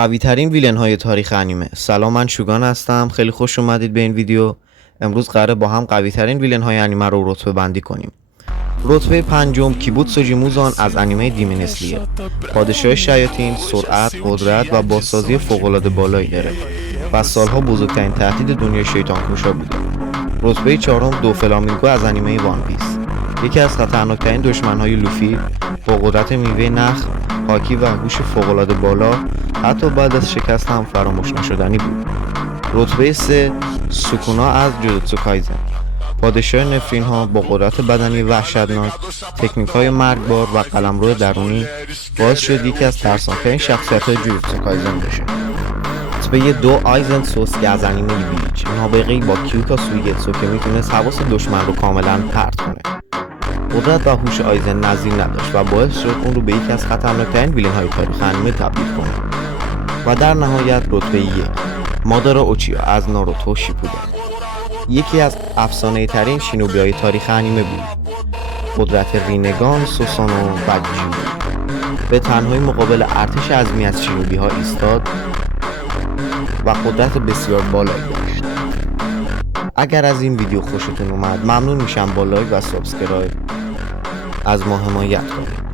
قوی ترین ویلن های تاریخ انیمه. سلام، من شوگان هستم. خیلی خوش اومدید به این ویدیو. امروز قراره با هم قوی ترین ویلن های انیمه رو رتبه بندی کنیم. رتبه پنجم کیبوتسو موزان از انیمه دیمون اسلیر. پادشاه شیاطین، سرعت، قدرت و بازسازی فوق‌العاده بالایی داره و از سالها بزرگترین تهدید دنیای شیطان‌کوشا بوده. رتبه چهارم دوفلامینگو از انیمه وان پیس. یکی از خطرناکترین دشمن‌های لوفی با قدرت میوه نخ، هاکی و هوش فوق‌العاده بالا، حتی بعد از شکست هم فراموش نشدنی بود. رتبه 3 سوکونا از جوجوتسو کایزن. پادشاه نفرین ها با قدرت بدنی وحشتناک، تکنیک های مرگبار و قلمرو درونی باعث شد یکی از ترسناکترین شخصیت های جوجوتسو کایزن بشه. رتبه 2 آیزن سوسکی از انیمه بلیچ. نابغه‌ای با کیوتا سویگتسو که میتونست حواس دشمن رو کاملا پرت کنه. قدرت و هوش آیزن نظیر نداشت و باعث شد اون رو به یکی از خطرناکترین ویلن های تاریخ انیمه تبدیل کنه. و در نهایت رتبه 1 مادارا اوچیا از ناروتو شیپودن. یکی از افسانه‌ای ترین شینوبی های تاریخ انیمه بود. قدرت رینگان سوسانو بجیو به تنهایی مقابل ارتش عظیمی از شینوبی ها ایستاد و قدرت بسیار بالایی داشت. اگر از این ویدیو خوشتون اومد ممنون میشم با لایک و سابسکرایب از ما حمایت کنید.